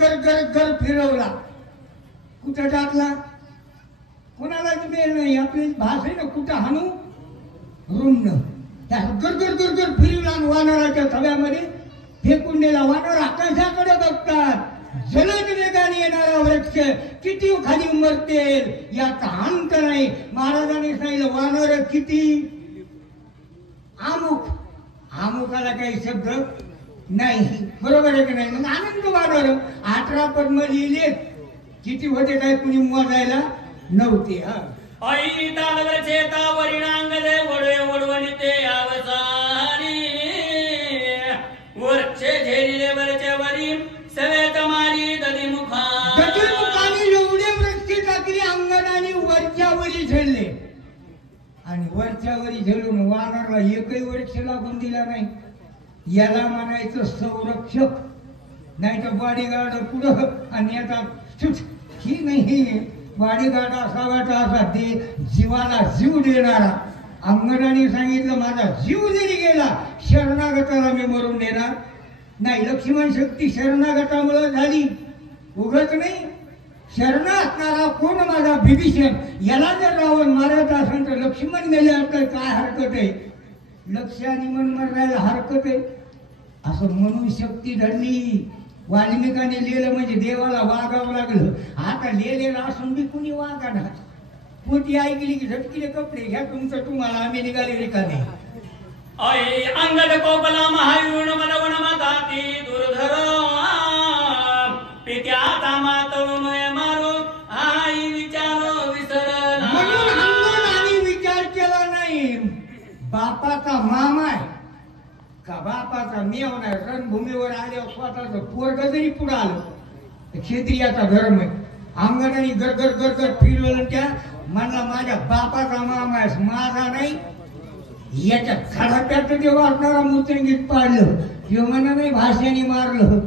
गर गर गर फिरवला, कुठं टाकला कोणालाच मेल नाही. आपली भाषा आहे ना, कुठं हाणू रुंड. त्या गर गर गर गर फिरवला आणि वानराच्या थव्यामध्ये फेकून दिला. वानर आकाशाकडे बघतात. जलद वेगाने येणारा वृक्ष किती खाली मरतेल याचा अंत नाही. महाराजांनी सांगितलं वानर किती आमुख, आमुखाला काही शब्द नाही, बरोबर आहे की नाही. मग आनंद वानर 18 पद्म लिहिले, किती होते काय कुणी मोजायला नव्हते. आई तालवरचे तावरिणांगदे वडवे वडवणीते अवसानी वरचे झेलिले वरचे वरी सवेत मारी दधिमुखानी एवढे वृक्ष टाकली अंगणाने वरच्या वरी झेलले. आणि वरच्या वरी झेलून वानरला एकही वृक्ष लागून दिला नाही. याला म्हणायचं संरक्षक, नाही तर बॉडीगार्ड पुढं आणि आता ही नाही. बॉडीगार्ड असावा तर असा ते जीवाला जीव देणारा. अंगणाने सांगितलं माझा जीव जरी गेला शरणागताला मी मरून देणार नाही. लक्ष्मण शक्ती शरणागतामुळे झाली, उगत नाही. शरण असणारा कोण माझा विभीषण, याला जर रावण मारत असेल तर लक्ष्मण मेले तर काय हरकत आहे. लक्ष आणि मन मरायला हरकत आहे असं म्हणून शक्ती धरली. वाल्मिकाने लिहिलं म्हणजे देवाला वागावं लागलं. आता लिहिलेलं असून बी कुणी वागाना. पोटी ऐकली की झटकीले कपडे घ्या तुमचं तुम्हाला, आम्ही निघाले रिकामे. आई अंगद कोपला महायुण मनवण मदाती दुर्धर पित्याता मातळून मारो आई विचारो विसरला. म्हणून अंगणाने विचार केला नाही. बापाचा मामा आहे का बापाचा मेव नाही. रणभूमीवर आल्यावर स्वतःच पोरग जरी पुढे आलं क्षत्रियाचा धर्म आहे. अंगणाने गरगर गरगर फिरवलं. त्या म्हणला माझ्या बापाचा मामा आहे, माझा नाही. याच्या खडाप्यात ते वाटणारा मुचंगीत पाडलं. किंवा म्हणा नाही भाषाने मारलं.